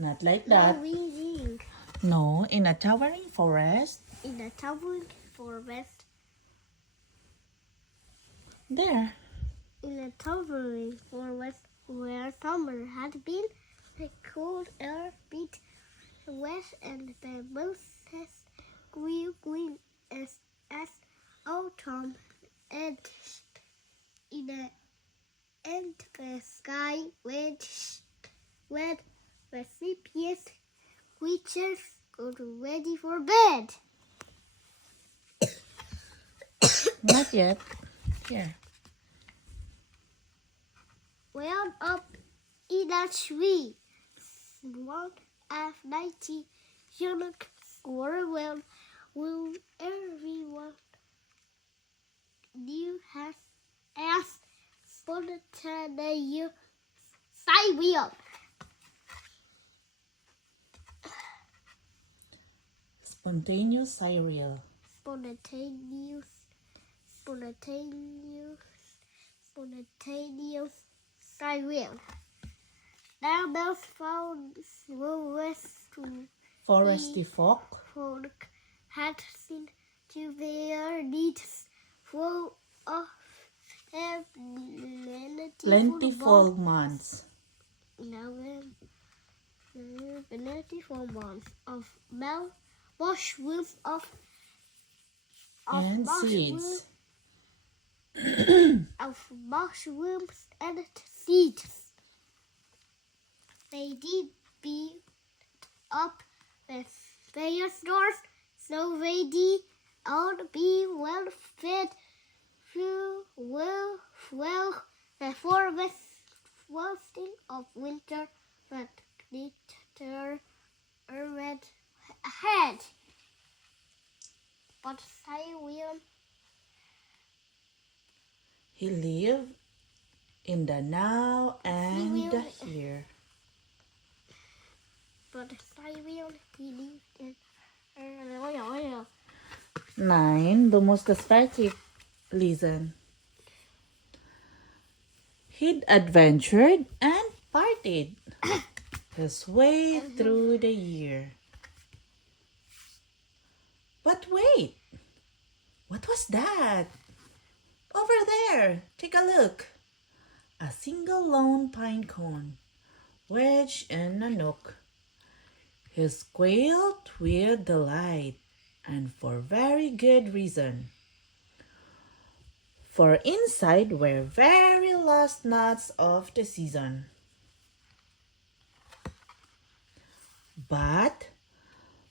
Not like that. No reading. No, in a towering forest. In a towering forest. There. In a towering forest where summer had been, the cold air beat west and the mosses grew green as autumn edged in the and the sky went recipients creatures got ready for bed. Not yet. Here. Wound up in a tree, small as 90 young squirrel will everyone knew as spontaneous Cyril. Spontaneous Cyril. Spontaneous Cyril. Now most found Foresty folk. had seen to their needs full of Plentiful months. Plentiful months of mushrooms And seeds. of mushrooms and seeds. They did build up the their stores so they did all be well fed through the frosting of winter that glitter red ahead. But Cyril, He lived in the now and the here. But Cyril, he lived in 9. The most aesthetic. Listen. He'd adventured and partied his way through the year. But wait, what was that? Over there, take a look. A single lone pine cone, wedged in a nook. He squealed with delight, and for very good reason. For inside were very last nuts of the season. But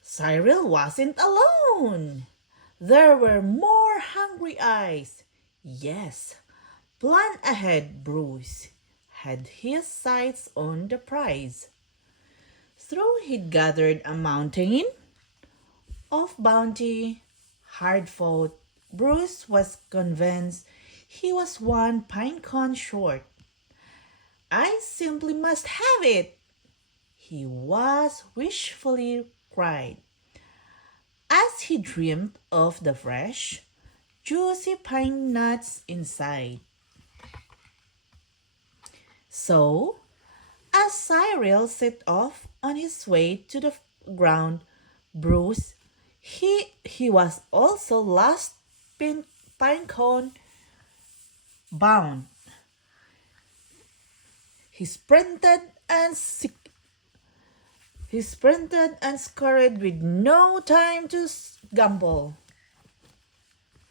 Cyril wasn't alone. There were more hungry eyes. Yes, plan ahead Bruce had his sights on the prize. Through he'd gathered a mountain of bounty, hard fought, Bruce was convinced he was one pine cone short. I simply must have it, he was wishfully cried, as he dreamed of the fresh, juicy pine nuts inside. So, as Cyril set off on his way to the ground, Bruce, he was also last pine cone bound. He sprinted and scurried with no time to gamble.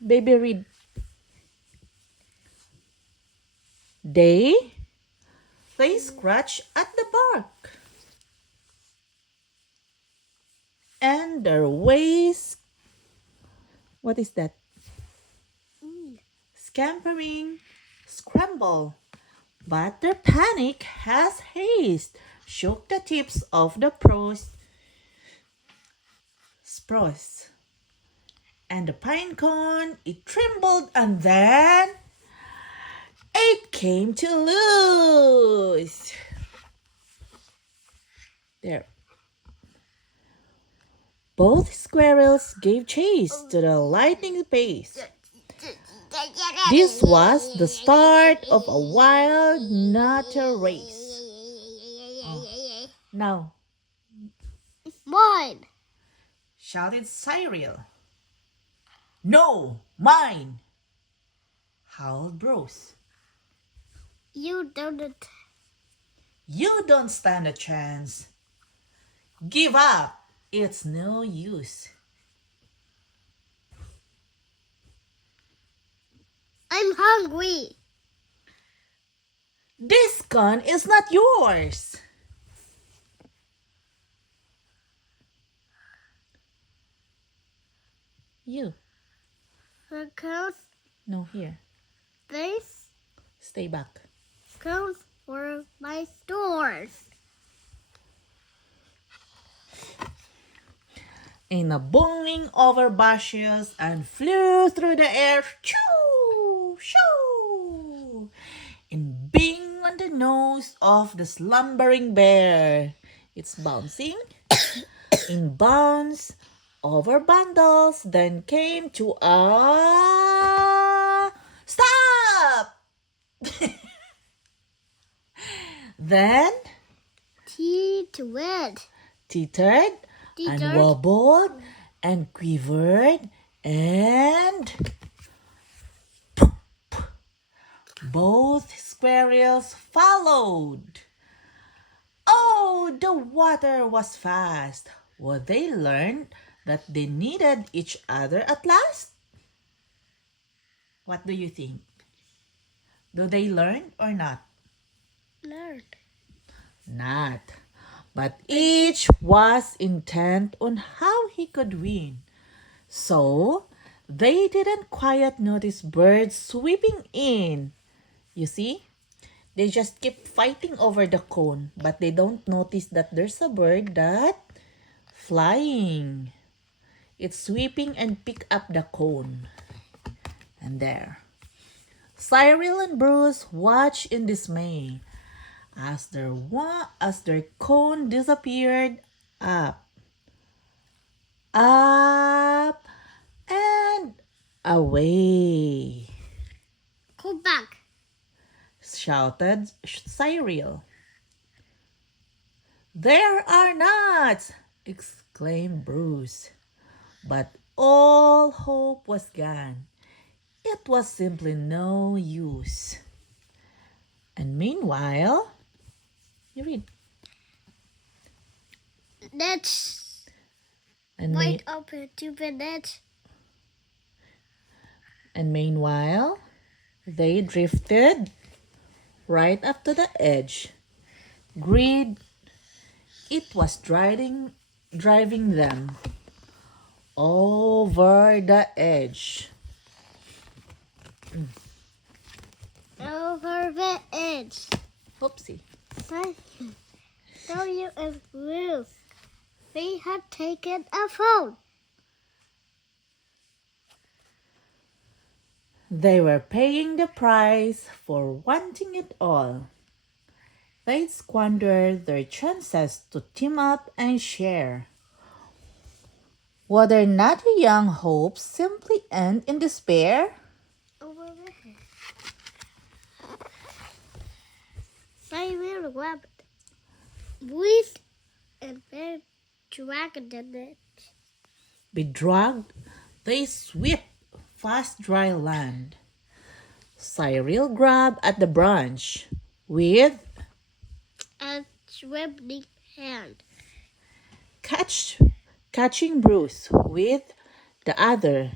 Baby, read. They scratched at the bark, and their ways. What is that? Scampering, scramble. But their panic has haste shook the tips of the spruce. And the pine cone, it trembled, and then it came to loose. There. Both squirrels gave chase to the lightning pace. This was the start of a wild natter race. Now, Mine. shouted Cyril. No, mine, howled Bruce. You don't. You don't stand a chance. Give up. It's no use. I'm hungry. This gun is not yours. You. Because No, here. this Stay back. counts for my stores. In a booming over bushes and flew through the air. Shoo! Shoo! And bing on the nose of the slumbering bear. It's bouncing in bounds over bundles, then came to a stop. Then Teetered. teetered and Teetered. wobbled and quivered and both squirrels followed. Oh, the water was fast. Would they learn that they needed each other at last? What do you think? Do they learn or not? Learned. Not. But each was intent on how he could win. So, they didn't quite notice birds sweeping in. You see? They just keep fighting over the cone, but they don't notice that there's a bird that flying. It's sweeping and pick up the cone. And there. Cyril and Bruce watch in dismay as their cone disappeared up, up, and away, Go back. shouted Cyril. There are nuts! Exclaimed Bruce. But all hope was gone. It was simply no use. And meanwhile, you read. Let's And, wait up to the net. and meanwhile, they drifted right up to the edge. Greed, it was driving them over the edge. Over the edge. Oopsie. Cyril and Bruce. They had taken a phone. They were paying the price for wanting it all. They'd squandered their chances to team up and share. Would their not young hopes simply end in despair? Over the head. Cyril grabbed Bruce and then dragged the net. Bedragged, they swept fast dry land. Cyril grabbed at the branch with A trembling hand. catching Bruce with the other.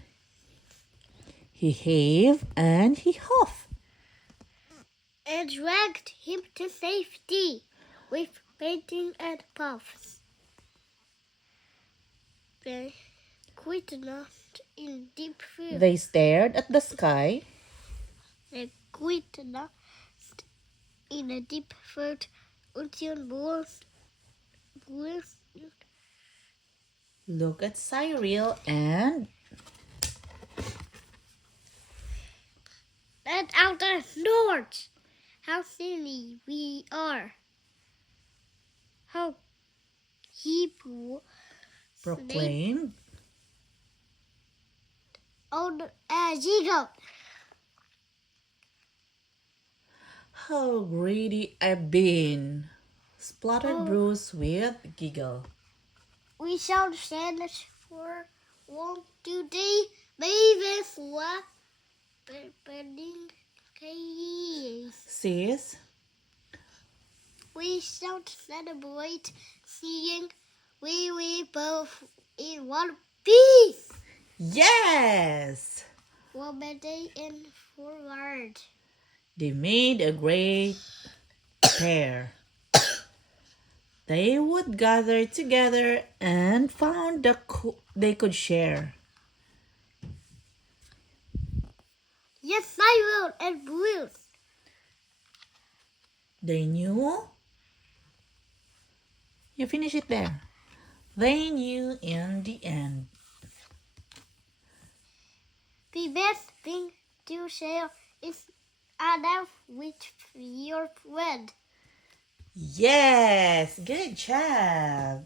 He heaved and he huffed. And dragged him to safety with panting and puffs. They quit not in deep fear. They stared at the sky. They quit not in a deep thought until Bruce Look at Cyril and let out a snort. How silly we are. How he proclaimed. on a giggle. How greedy I've been, spluttered Oh. Bruce with giggle. We shall search for one today, maybe for burning case. Sis? We shall celebrate seeing we both in one piece. Yes! One day and forward. They made a great pair. They would gather together and found they could share. Yes, Cyril and Bruce. They knew. You finish it there. They knew in the end. The best thing to share is a laugh with your friend. Yes, good job.